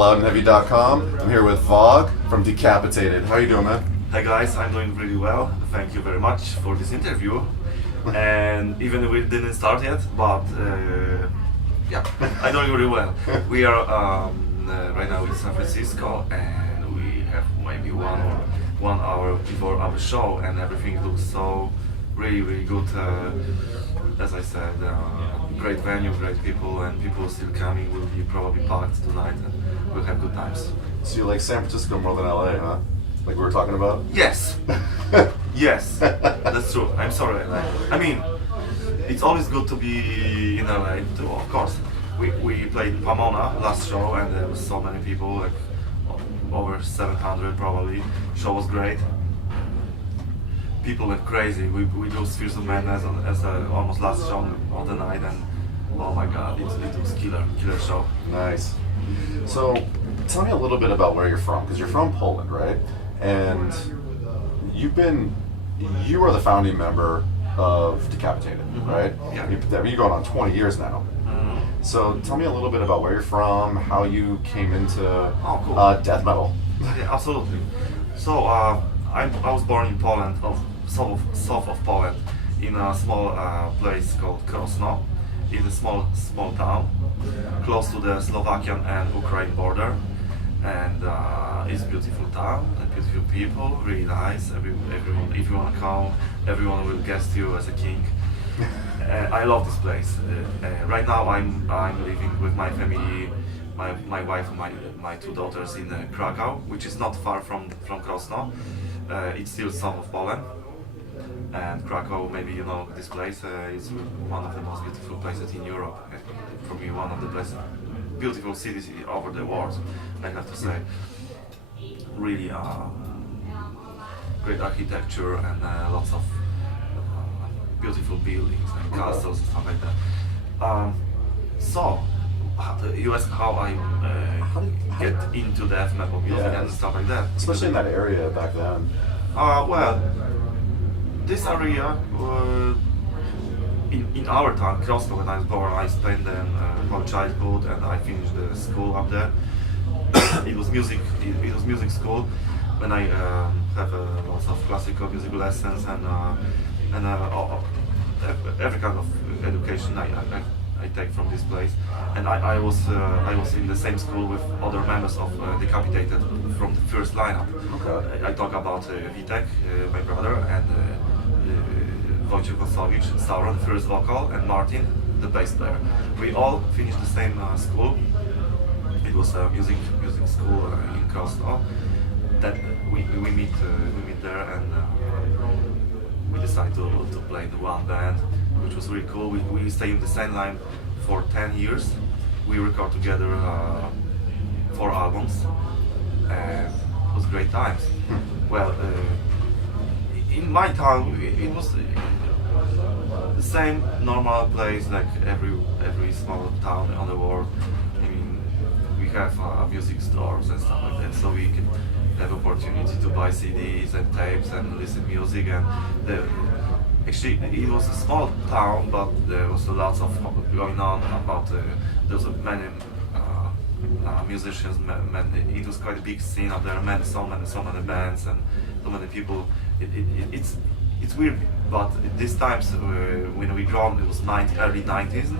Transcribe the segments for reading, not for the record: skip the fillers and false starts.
loudandheavy.com. I'm here with Vog from Decapitated. How you doing, man? Hi guys, I'm doing really well. Thank you very much for this interview. And even we didn't start yet, but yeah, I'm doing really well. We are right now in San Francisco, and we have maybe 1 hour before our show, and everything looks so really good. As I said, great venue, great people, and people still coming. Will be probably packed tonight, and we'll have good times. So you like San Francisco more than LA, huh? Like we were talking about? Yes. Yes, that's true. I'm sorry. I mean, it's always good to be in LA too, of course. We played Pomona last show, and there was so many people, like over 700 probably. Show was great. People went crazy. We do Spheres of Madness as almost last show of the night, and oh my god, it was killer show. Nice. So tell me a little bit about where you're from, because you're from Poland, right? And you are the founding member of Decapitated, right? Yeah. You're going on 20 years now. So tell me a little bit about where you're from, how you came into death metal. Yeah, absolutely. So I was born in Poland, south of Poland, in a small place called Krosno. It's a small town, close to the Slovakian and Ukraine border, and it's a beautiful town, and beautiful people, really nice. Everyone, if you want to come, everyone will guest you as a king. I love this place. Right now I'm living with my family, my wife and my 2 daughters in Krakow, which is not far from Krosno. It's still south of Poland. And Krakow, maybe you know this place, is one of the most beautiful places in Europe. For me, one of the best beautiful cities over the world, I have to say. Really great architecture and lots of beautiful buildings and castles and stuff like that. So, you ask how I get into death metal music and stuff like that. Especially in that area back then. Well, this area, in our town, Krosno, when I was born, I spent my childhood and I finished the school up there. It was music school, when I have lots of classical music lessons and every kind of education I take from this place. And I was in the same school with other members of Decapitated from the first lineup. Okay. I talk about Vitek, my brother, and Wojciech Wosowicz, Sauron, first vocal, and Martin, the bass player. We all finished the same school. It was a music school in Krosno. That we meet there, and we decided to play in one band, which was really cool. We stayed in the same line for 10 years. We recorded together 4 albums, and it was great times. Well, in my town, it was the same normal place like every small town on the world. I mean, we have music stores and stuff like that, so we can have opportunity to buy CDs and tapes and listen music. And actually, it was a small town, but there was lots of going on about. There was many musicians. It was quite a big scene up there. So many bands and so many people. It's weird, but these times when we grown, it was early 90s.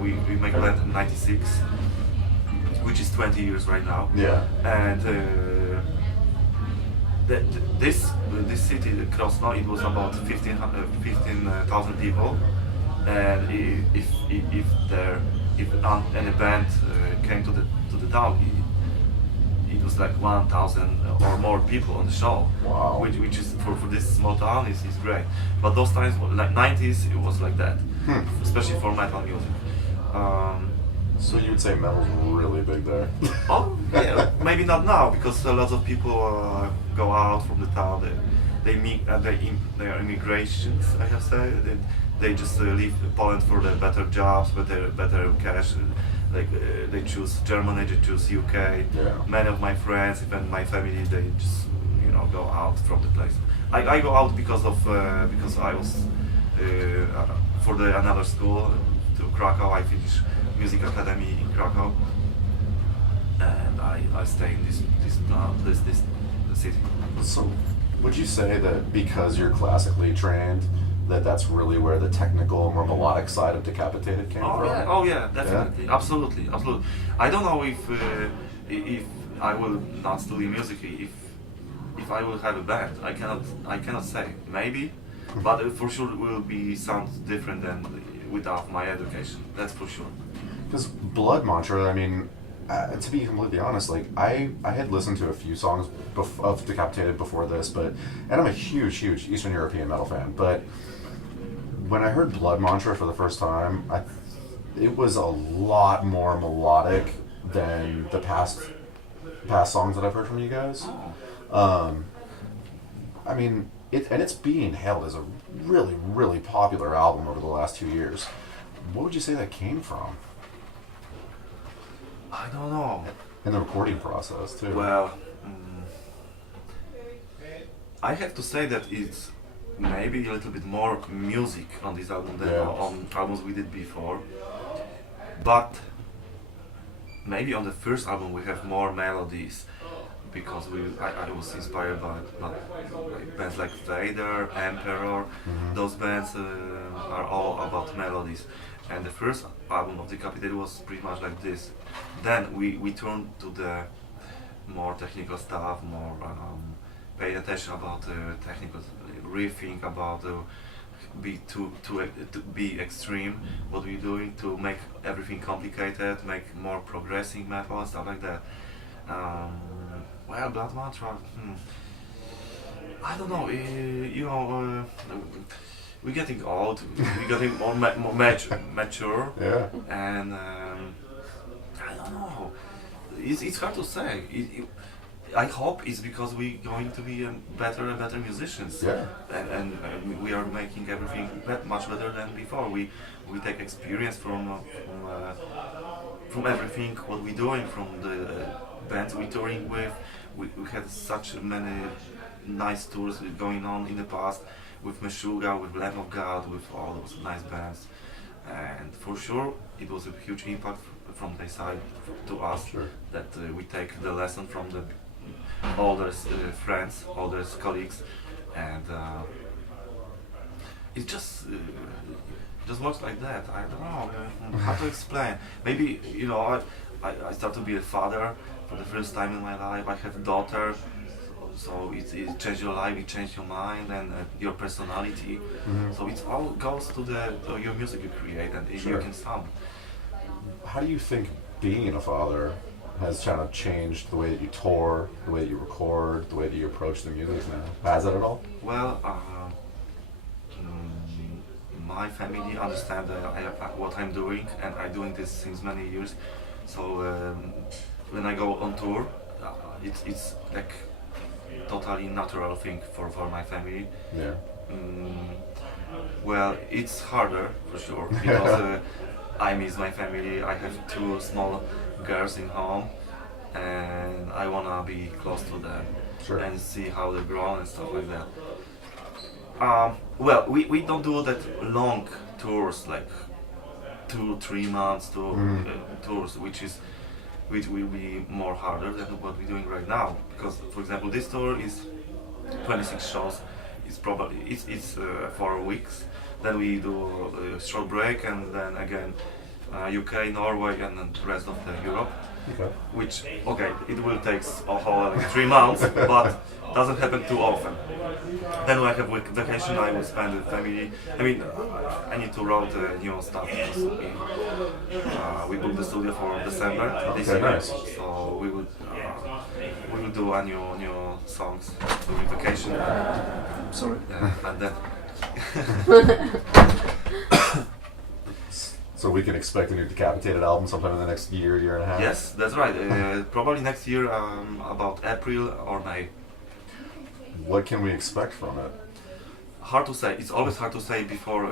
We make band in 96, which is 20 years right now. Yeah. And this city, Krosno, it was about 15,000 people. And if any band came to the town, it was like 1,000 or more people on the show. Wow. Which is for this small town is great. But those times, like 90s, it was like that, especially for metal music. So you would say metal's really big there? Oh, yeah, maybe not now, because a lot of people go out from the town. They are immigrations, I have said. They just leave Poland for the better jobs, better cash. Like they choose Germany, they choose UK. Yeah. Many of my friends, even my family, they just go out from the place. I go out because I was for another school to Krakow. I finished music academy in Krakow, and I stay in this city. So, would you say that because you're classically trained, that that's really where the technical, more melodic side of Decapitated came from? Oh yeah, definitely, absolutely, absolutely. I don't know if I will not study music, if I will have a band. I cannot say. Maybe, but for sure it will be sound different than without my education. That's for sure. Because Blood Mantra, I mean, to be completely honest, like I had listened to a few songs of Decapitated before this, and I'm a huge Eastern European metal fan. But when I heard Blood Mantra for the first time, it was a lot more melodic than the past songs that I've heard from you guys. I mean, it's being hailed as a really popular album over the last 2 years. What would you say that came from? I don't know. In the recording process too. Well, I have to say that it's maybe a little bit more music on this album than on albums we did before. But maybe on the first album we have more melodies because I was inspired by bands like Vader, Emperor. Those bands are all about melodies. And the first album of Decapitated was pretty much like this. Then we turned to the more technical stuff, more paying attention about technical riffing, about to be extreme. What we're doing to make everything complicated, make more progressing metal and stuff like that. Well, Blood Mantra. I don't know. We're getting old. We're getting more mature. Yeah. And I don't know. It's hard to say. I hope it's because we're going to be better and better musicians. Yeah. And we are making everything much better than before. We take experience from everything what we're doing, from the bands we're touring with. We had such many nice tours going on in the past with Meshuggah, with Lamb of God, with all those nice bands. And for sure, it was a huge impact from their side to us. Sure. That we take the lesson from the older friends, older colleagues, and it just works like that. I don't know how to explain. Maybe I start to be a father for the first time in my life. I have a daughter, so it changed your life, it changed your mind and your personality. So it all goes to your music you create and you can sound. How do you think being a father has kind of changed the way that you tour, the way that you record, the way that you approach the music now? Has it at all? Well, my family understand what I'm doing, and I'm doing this since many years. So when I go on tour, it's like totally natural thing for my family. Yeah. Well, it's harder for sure because I miss my family. I have 2 small girls in home, and I wanna be close to them. Sure. And see how they grow and stuff like that. Well, we don't do that long tours, like 2-3 months tours, which will be more harder than what we're doing right now. Because, for example, this tour is 26 shows. It's 4 weeks. Then we do a short break, and then again UK, Norway, and then the rest of Europe. Okay. Which, it will take a whole 3 months, but doesn't happen too often. Then when I have vacation, I will spend with family. I mean, I need to write new stuff because we booked the studio for December this year. Nice. So we will do a new songs during vacation. Sorry. And then. So we can expect a new Decapitated album sometime in the next year and a half? Yes, that's right. Probably next year, about April or May. What can we expect from it? Hard to say. It's always hard to say before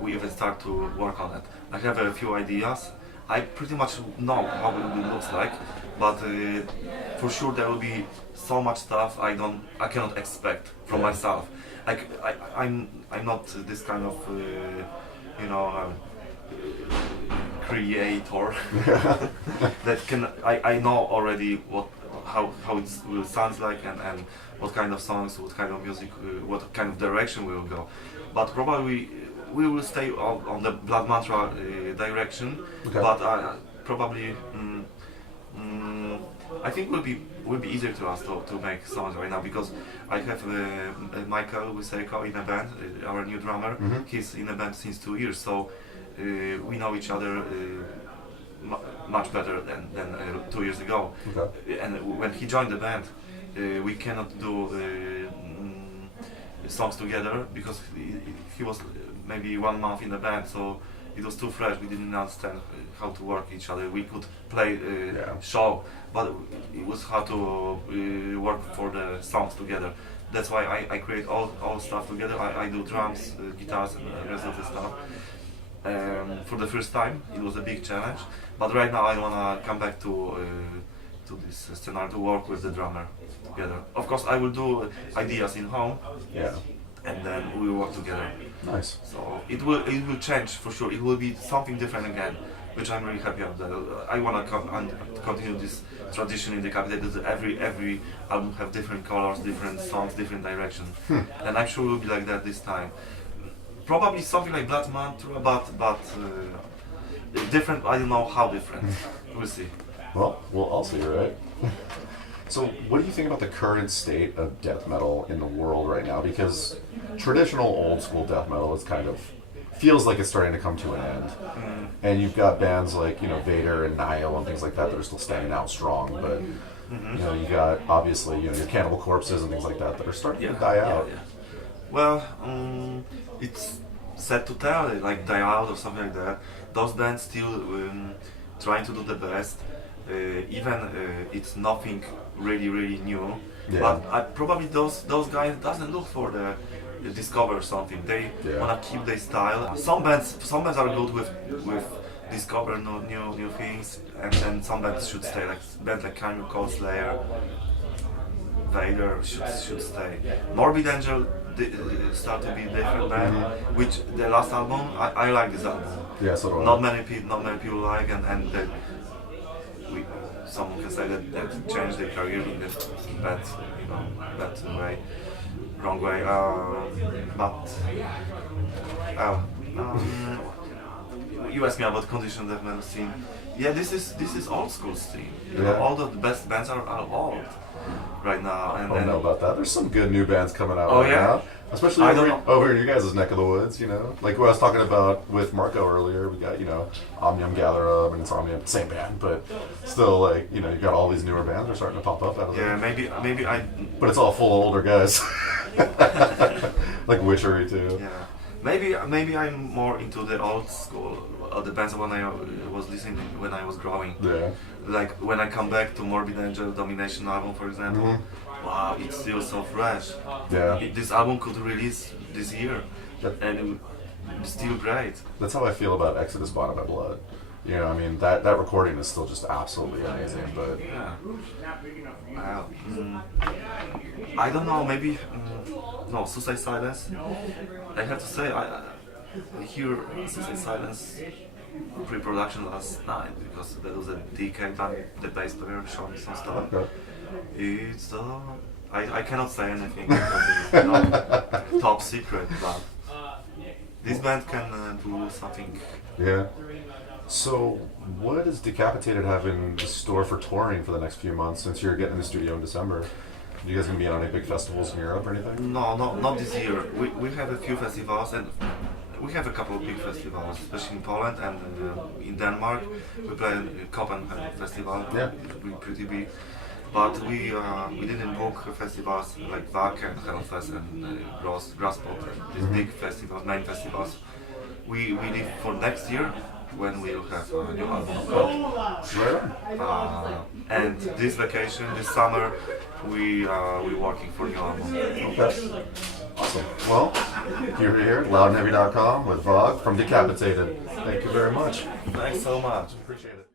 we even start to work on it. I have a few ideas. I pretty much know how it looks like, but for sure there will be so much stuff I cannot expect from myself. Like I'm not this kind of creator that can. I know already how it will sound like and what kind of songs, what kind of music, what kind of direction we will go. But probably we will stay on the Blood Mantra direction. Okay. But probably. I think will be easier to us to make songs right now because I have Michael Wisejko in a band, our new drummer. Mhm. He's in a band since 2 years, so we know each other much better than 2 years ago. Okay. And when he joined the band, we cannot do songs together because he was maybe 1 month in the band, so it was too fresh. We didn't understand how to work each other. We could play show, but it was hard to work for the songs together. That's why I create all stuff together. I do drums, guitars, and the rest of the stuff. For the first time, it was a big challenge. But right now, I wanna come back to this scenario to work with the drummer together. Of course, I will do ideas in home, Yeah. and then we will work together. Nice. So it will change for sure. It will be something different again, which I'm really happy about. I wanna continue this tradition in Decapitated. Every album have different colors, different songs, different direction, and I'm sure it will be like that this time. Probably something like Blood Mantra, but different. I don't know how different. We'll see. Well, we'll all see, right? So, what do you think about the current state of death metal in the world right now? Because traditional old school death metal is kind of feels like it's starting to come to an end. And you've got bands like, Vader and Nihil and things like that that are still standing out strong, but you got obviously, your Cannibal Corpses and things like that that are starting to die out. Yeah. Well, it's sad to tell, like die out or something like that. Those bands still trying to do the best. Even it's nothing really new. Yeah. But probably those guys doesn't look for the discover something. They wanna keep their style. Some bands are good with discover new things, and some bands should stay. Like bands like Cold Slayer, Vader should stay. Morbid Angel start to be a different band. Which the last album I like this album. Yeah, so do I. Not many people like, and someone can say that changed their career in the bad way, wrong way. You asked me about condition death metal scene. Yeah, this is old school scene. All the best bands are old right now. I don't know about that. There's some good new bands coming out right now. Especially over in you guys' neck of the woods, Like what I was talking about with Marco earlier, we got, Omnium Gather Up and Insomnium, same band, but still, like, you got all these newer bands that are starting to pop up out of there. Yeah, maybe I... But it's all full of older guys. Like Witchery, too. Yeah. Maybe I'm more into the old school, the bands when I was listening when I was growing. Yeah. Like when I come back to Morbid Angel Domination album, for example. Wow, it's still so fresh. Yeah. This album could release this year, and it's still great. That's how I feel about Exodus Bottom by Blood. That recording is still just absolutely amazing. But I don't know. Maybe no Suicide Silence. I have to say I hear Suicide Silence pre-production last night because there was a DK time, the bass player showing some stuff. Okay. It's I cannot say anything because it's not top secret, but this band can do something. Yeah. So, what does Decapitated have in store for touring for the next few months since you're getting in the studio in December? Are you guys going to be on any big festivals in Europe or anything? No, not this year. We have a few festivals and we have a couple of big festivals, especially in Poland and in Denmark. We play in Copenhagen Festival, pretty big. But we didn't book festivals like VAC and Hellfest and Grasspop, these big festivals, main festivals. We leave for next year when we'll have a new album. And this vacation, this summer, we're working for a new album. Okay. Awesome. Well, you're here, loudandheavy.com with Vog from Decapitated. Thank you very much. Thanks so much. Appreciate it.